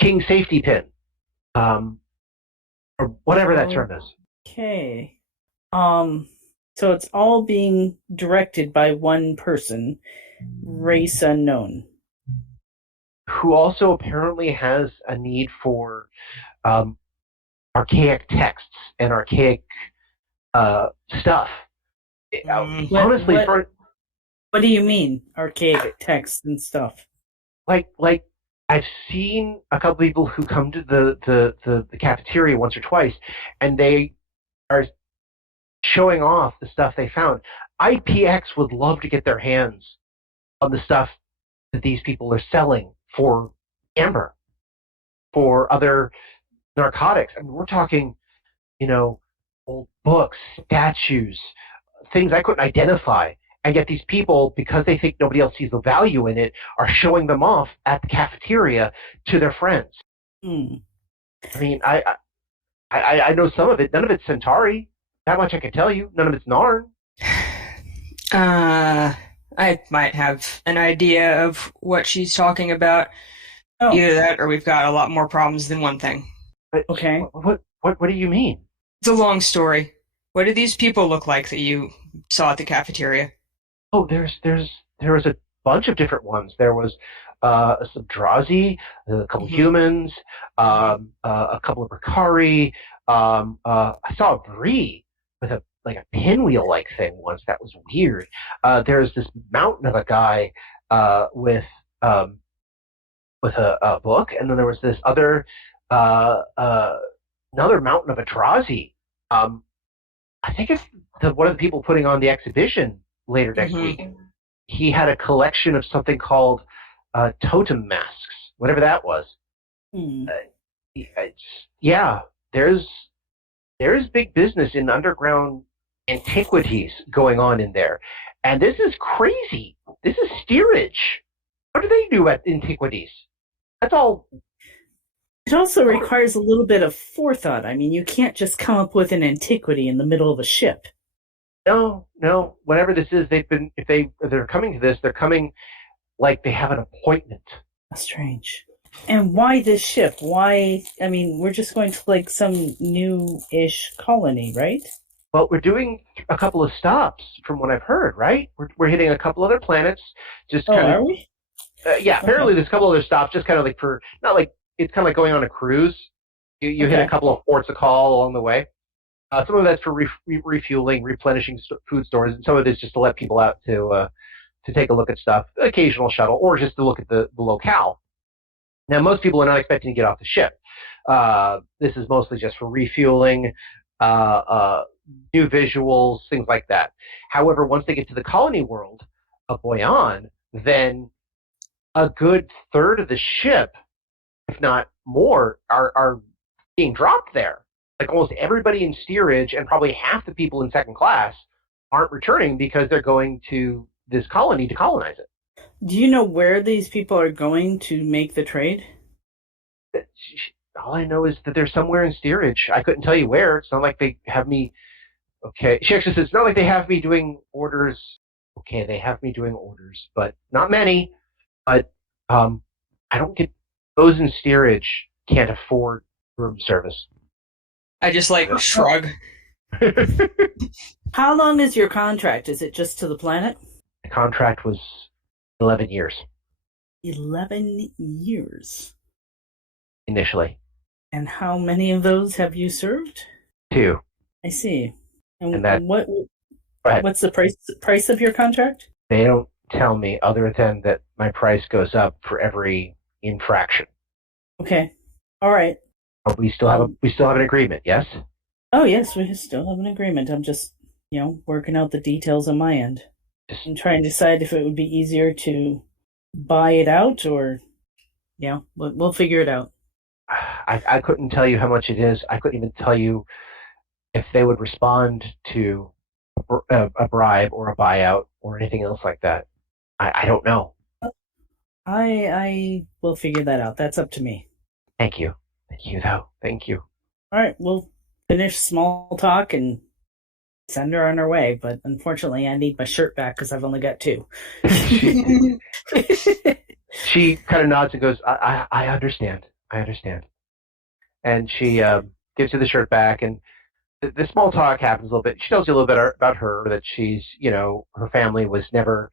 King Safety Pin, or whatever that term is. Okay. So it's all being directed by one person, race unknown. Who also apparently has a need for archaic texts and archaic stuff. Honestly, what do you mean, archaic text and stuff? Like I've seen a couple people who come to the cafeteria once or twice, and they are showing off the stuff they found. IPX would love to get their hands on the stuff that these people are selling for amber, for other narcotics. I mean, we're talking, old books, statues, things I couldn't identify. And yet these people, because they think nobody else sees the value in it, are showing them off at the cafeteria to their friends. Mm. I mean, I know some of it. None of it's Centauri. That much I can tell you. None of it's Narn. I might have an idea of what she's talking about. Oh. Either that, or we've got a lot more problems than one thing. Okay. What do you mean? It's a long story. What do these people look like that you saw at the cafeteria? Oh, there was a bunch of different ones. There was some Drazi, a couple humans, a couple of Ricari. I saw a Bree with a pinwheel-like thing once. That was weird. There's this mountain of a guy with a book, and then there was this other another mountain of a Drazi. I think it's one of the people putting on the exhibition later next week. He had a collection of something called totem masks, whatever that was. Yeah, there's big business in underground antiquities going on in there, and this is crazy. This is steerage. What do they do at antiquities? That's all. It also requires a little bit of forethought. I mean, you can't just come up with an antiquity in the middle of a ship. No. Whatever this is, if they're coming to this, they're coming like they have an appointment. That's strange. And why this ship? Why? I mean, we're just going to some new-ish colony, right? Well, we're doing a couple of stops, from what I've heard. Right? We're hitting a couple other planets. Just kind of. Are we? Yeah. Apparently, there's a couple other stops, just kind of it's kind of like going on a cruise. You hit a couple of ports of call along the way. Some of that's for refueling, replenishing food stores, and some of it is just to let people out to take a look at stuff, occasional shuttle, or just to look at the locale. Now, most people are not expecting to get off the ship. This is mostly just for refueling, new visuals, things like that. However, once they get to the colony world of Boyan, then a good third of the ship, if not more, are being dropped there. Like almost everybody in steerage and probably half the people in second class aren't returning because they're going to this colony to colonize it. Do you know where these people are going to make the trade? All I know is that they're somewhere in steerage. I couldn't tell you where. It's not like they have me. Okay. She actually says, it's not like they have me doing orders. Okay, they have me doing orders, but not many. But I don't get those in steerage can't afford room service. I just shrug. How long is your contract? Is it just to the planet? The contract was 11 years. 11 years? Initially. And how many of those have you served? 2. I see. And that, what's the price of your contract? They don't tell me other than that my price goes up for every infraction. Okay. All right. But we still have an agreement, yes? Oh yes, we still have an agreement. I'm just, working out the details on my end. I'm trying to decide if it would be easier to buy it out or, we'll figure it out. I couldn't tell you how much it is. I couldn't even tell you if they would respond to a bribe or a buyout or anything else like that. I don't know. I will figure that out. That's up to me. Thank you. Thank you, though. Thank you. All right, we'll finish small talk and send her on her way. But unfortunately, I need my shirt back because I've only got 2. She kind of nods and goes, I understand. I understand. And she gives you the shirt back, and the small talk happens a little bit. She tells you a little bit about her, that she's, her family was never,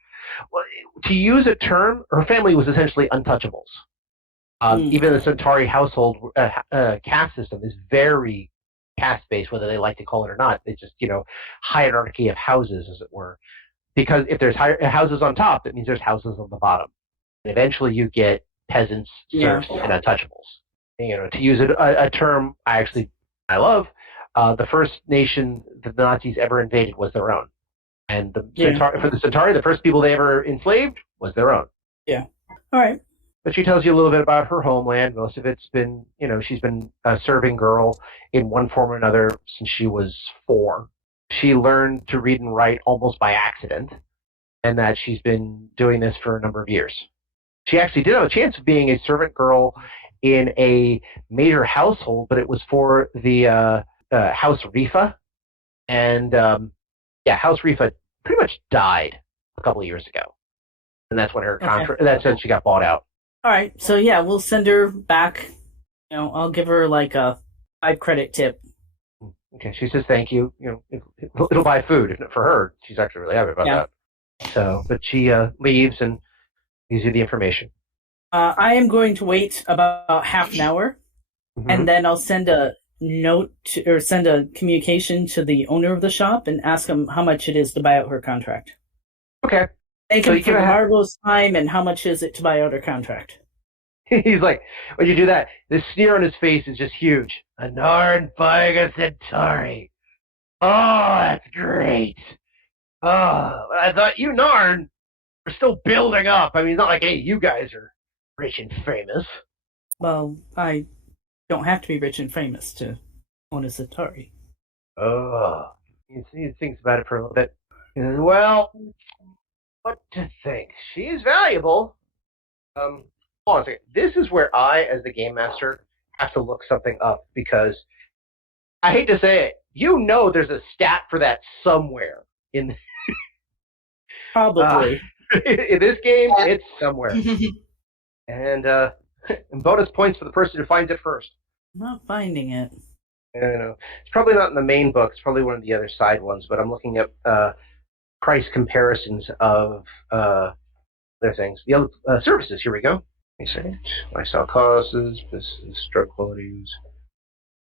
well, to use a term, her family was essentially untouchables. Even the Centauri household caste system is very caste-based, whether they like to call it or not. It's just, hierarchy of houses, as it were. Because if there's houses on top, that means there's houses on the bottom. And eventually you get peasants, serfs, and untouchables. To use a term I love, the first nation that the Nazis ever invaded was their own. And for the Centauri, the first people they ever enslaved was their own. Yeah. All right. But she tells you a little bit about her homeland. Most of it's been, she's been a serving girl in one form or another since she was 4. She learned to read and write almost by accident, and that she's been doing this for a number of years. She actually did have a chance of being a servant girl in a major household, but it was for the House Rifa. And, House Rifa pretty much died a couple of years ago. And that's when her contract, that's when she got bought out. All right, so we'll send her back. I'll give her like a 5 credit tip. Okay, she says thank you. It'll buy food for her. She's actually really happy about that. So, but she leaves and gives you the information. I am going to wait about half an hour, and then I'll send a note or send a communication to the owner of the shop and ask him how much it is to buy out her contract. Okay. Thank him for the marvelous time, and how much is it to buy out her contract? He's like, when you do that, the sneer on his face is just huge. A Narn buying a Centauri. Oh, that's great. Oh, I thought you Narn were still building up. I mean, it's not like, hey, you guys are rich and famous. Well, I don't have to be rich and famous to own a Centauri. Oh, he thinks about it for a little bit. Well, what to think? She's valuable. Hold on a second. This is where I, as the game master, have to look something up, because I hate to say it, there's a stat for that somewhere in. Probably. In this game, it's somewhere. And bonus points for the person who finds it first. I'm not finding it. It's probably not in the main book. It's probably one of the other side ones, but I'm looking at price comparisons of other things. The other services, here we go. Let me see. Lifestyle costs, business, drug qualities.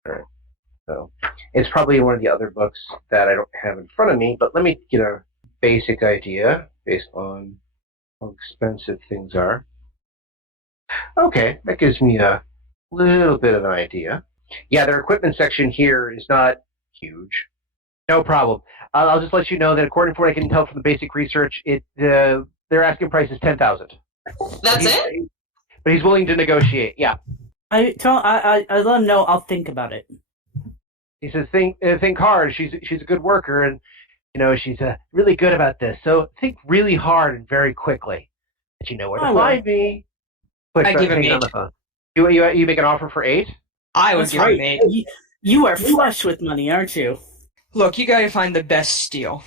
All right. So it's probably one of the other books that I don't have in front of me, but let me get a basic idea based on how expensive things are. Okay, that gives me a little bit of an idea. Yeah, their equipment section here is not huge. No problem. I'll just let you know that according to what I can tell from the basic research, their asking price is $10,000. That's it? But he's willing to negotiate. Yeah. I let him know I'll think about it. He says, think hard. She's a good worker, and she's really good about this. So think really hard and very quickly. But you know where to find me. I give him 8. You make an offer for 8? I would give him 8. You are flush with money, aren't you? Look, you gotta find the best steal.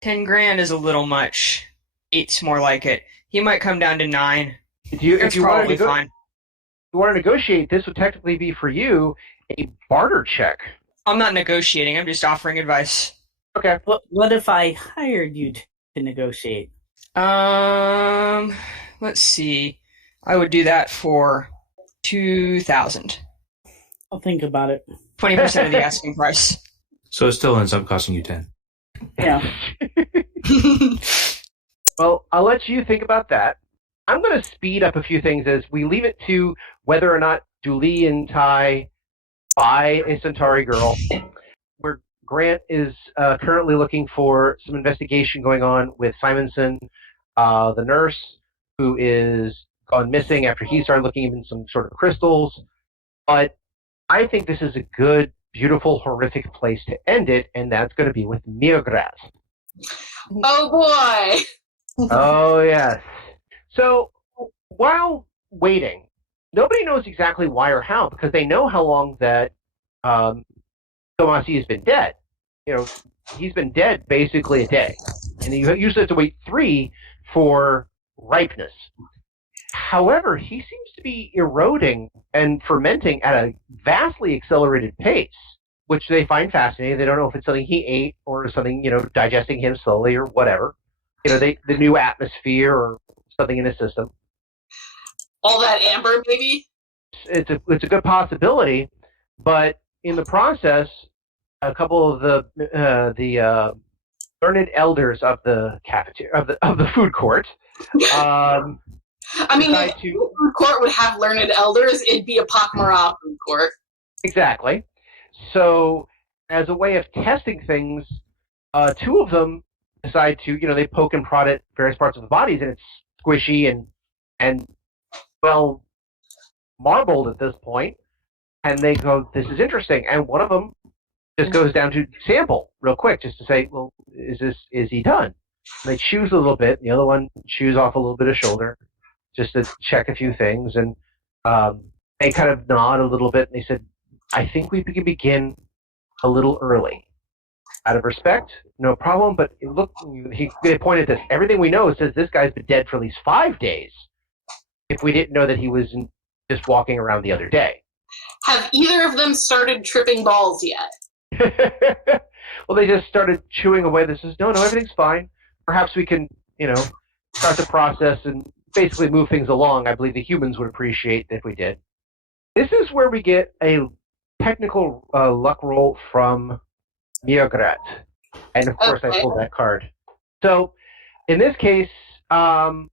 10 grand is a little much. 8's more like it. He might come down to 9. If you want to negotiate, this would technically be for you a barter check. I'm not negotiating. I'm just offering advice. Okay. What if I hired you to negotiate? Let's see. I would do that for 2,000. I'll think about it. 20% of the asking price. So it still ends up costing you 10. Yeah. Well, I'll let you think about that. I'm going to speed up a few things as we leave it to whether or not Dooley and Ty buy a Centauri girl. Where Grant is currently looking for some investigation going on with Simonson, the nurse, who is gone missing after he started looking into some sort of crystals. But I think this is a good, beautiful, horrific place to end it, and that's going to be with Mirgras. Oh boy! Oh yes. So while waiting, nobody knows exactly why or how, because they know how long that Tomasi has been dead. He's been dead basically a day, and you usually have to wait 3 for ripeness. However, he seems to be eroding and fermenting at a vastly accelerated pace, which they find fascinating. They don't know if it's something he ate or something, digesting him slowly or whatever. The new atmosphere or something in his system. All that amber, maybe? It's a good possibility, but in the process, a couple of the learned elders of the cafeteria of the food court. I mean, if the food court would have learned elders, it'd be a pak'ma'ra food court. Exactly. So, as a way of testing things, two of them decide to, they poke and prod at various parts of the bodies, and it's squishy and well marbled at this point, and they go, "This is interesting." And one of them just goes down to sample real quick, just to say, "Well, is he done?" And they chews a little bit. And the other one chews off a little bit of shoulder, just to check a few things, and they kind of nod a little bit. And they said, "I think we can begin a little early. Out of respect, no problem, but look," they pointed at this. "Everything we know says this guy's been dead for at least 5 days. If we didn't know that he was just walking around the other day." Have either of them started tripping balls yet? Well, they just started chewing away. This is, no, everything's fine. Perhaps we can, start the process and basically move things along. I believe the humans would appreciate if we did. This is where we get a technical luck roll from Miograt. And, of course, I pulled that card. So, in this case, give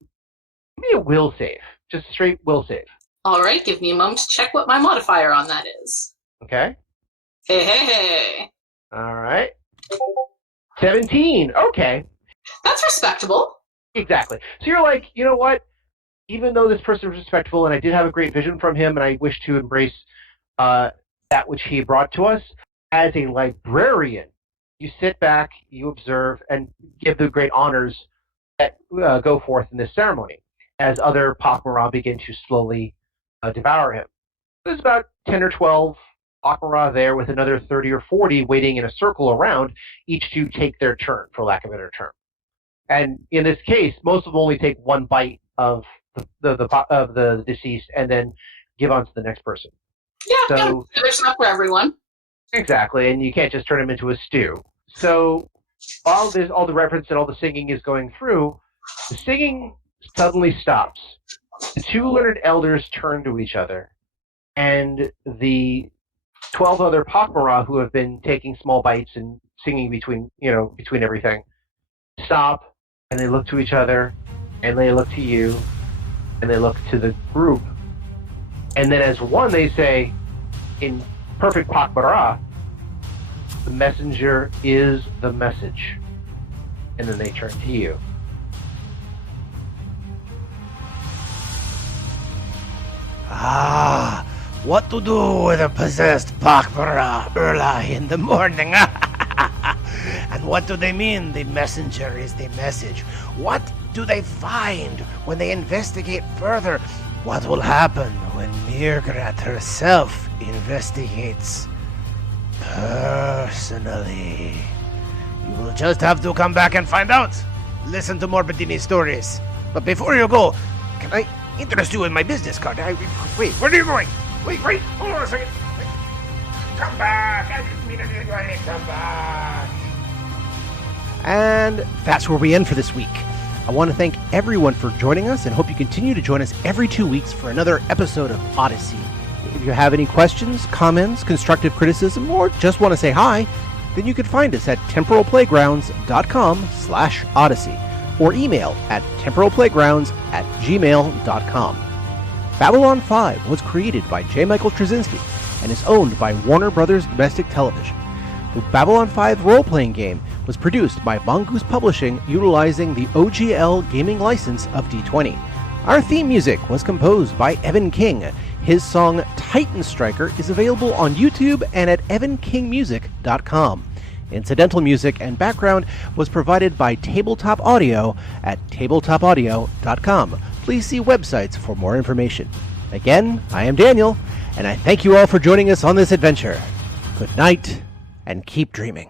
me a will save. Just a straight will save. All right, give me a moment to check what my modifier on that is. Okay. Hey. All right. 17. Okay. That's respectable. Exactly. So you're like, you know what? Even though this person was respectful and I did have a great vision from him and I wish to embrace that which he brought to us, as a librarian, you sit back, you observe, and give the great honors that go forth in this ceremony as other pak'ma'ra begin to slowly devour him. There's about 10 or 12 pak'ma'ra there with another 30 or 40 waiting in a circle around, each to take their turn, for lack of a better term. And in this case, most of them only take one bite of the deceased and then give on to the next person. Yeah, so, there's enough for everyone. Exactly, and you can't just turn them into a stew. So all the reference and all the singing is going through. The singing suddenly stops. The two learned elders turn to each other, and the 12 other pak'ma'ra who have been taking small bites and singing between everything stop, and they look to each other, and they look to you, and they look to the group, and then as one they say, in perfect pak'ma'ra, "The messenger is the message," and then they turn to you. Ah, what to do with a possessed pak'ma'ra early in the morning? And what do they mean, the messenger is the message? What do they find when they investigate further? What will happen when Miograt herself investigates personally? You will just have to come back and find out. Listen to more Bedini stories. But before you go, can I interest you in my business card? Wait, where are you going? Wait, hold on a second. Wait. Come back. I didn't mean to come back. And that's where we end for this week. I want to thank everyone for joining us and hope you continue to join us every 2 weeks for another episode of Odyssey. If you have any questions, comments, constructive criticism, or just want to say hi, then you can find us at temporalplaygrounds.com/Odyssey or email at temporalplaygrounds@gmail.com. Babylon 5 was created by J. Michael Trzynski and is owned by Warner Brothers Domestic Television. The Babylon 5 role-playing game was produced by Mongoose Publishing utilizing the OGL gaming license of D20. Our theme music was composed by Evan King. His song Titan Striker is available on YouTube and at evankingmusic.com. Incidental music and background was provided by Tabletop Audio at tabletopaudio.com. Please see websites for more information. Again, I am Daniel, and I thank you all for joining us on this adventure. Good night, and keep dreaming.